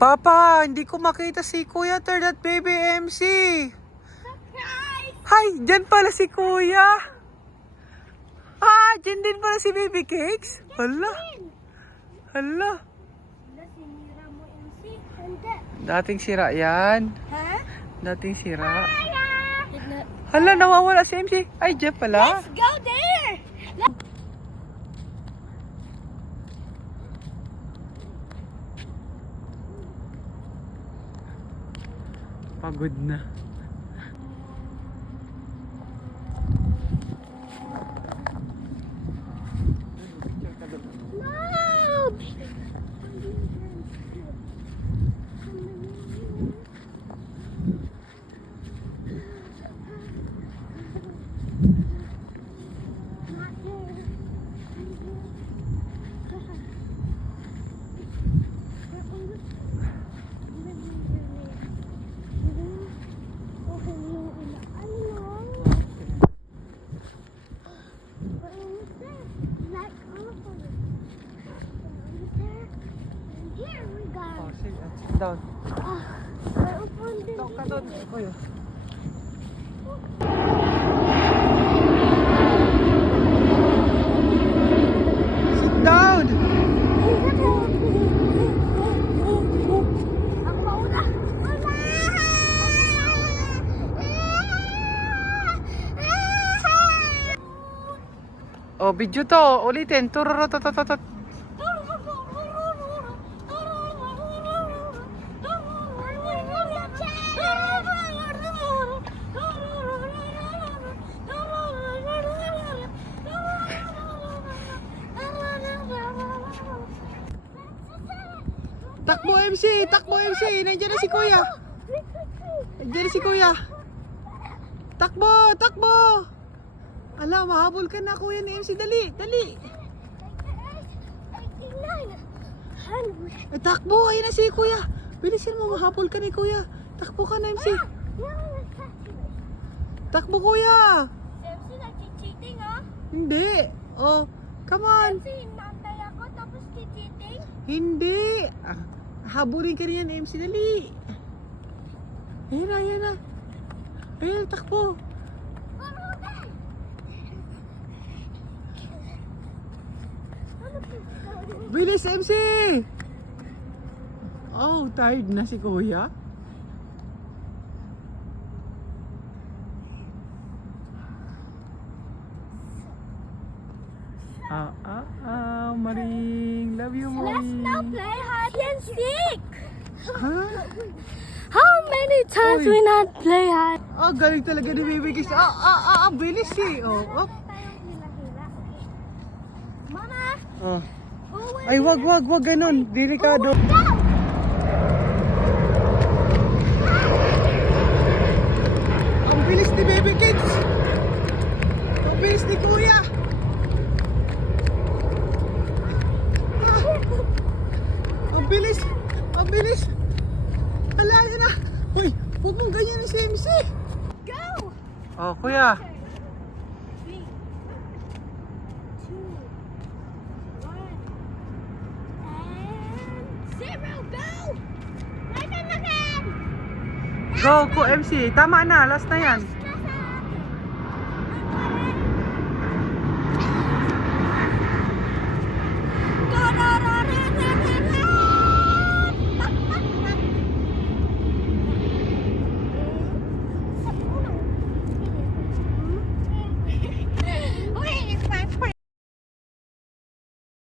Papa, hindi ko makita si Kuya Third at Baby MC. Hi, dyan pala si Kuya. Ah, dyan din pala si Baby Cakes. Hala. Hala. Sinira mo MC. Dating sira yan. Ha? Dating sira. Hala, nawawala si MC. Ay, dyan pala. Let's go there! Pagod na. No! Oh, sit down. Ito ka doon, Kuya. Sit down! Oh, video to. Ulitin. Tururutututut. Takbo MC! Takbo MC! Nandiyan na si Kuya! Nandiyan na si Kuya! Takbo! Takbo! Ala, mahabol ka na Kuya ni MC. Dali! Dali! Takbo! Ayun na si Kuya! Bilisin mo, mahabol ka ni Kuya! Takbo ka na MC! Takbo Kuya! MC, nag-cheating ha? Hindi! Oh, come on! MC, nantay ako tapos cheating? Hindi! Habulin ka riyan MC. Dali! Ayan na, ayan na! Ayan, takbo! Bilis MC! Oh, tired na si Kuya. Maring. Love you, Maring. Let's now play hide and seek! Huh? How many times Oy. we not play hide? Ah, galing talaga ni Baby Kiss. Bilis eh. Oh, oh. Mama! Oh. Ay, wag ganun. Delikado. Ang bilis ni Baby Kids. Ang bilis ni Kuya. Ang bilis. Ang bilis. Hala, yun na. Uy, huwag mong ganyan si MC. Go! Oh, Kuya. 3, 2, 1, and 0, go! Right on the hand! Go, MC. Tama na. Last na yan.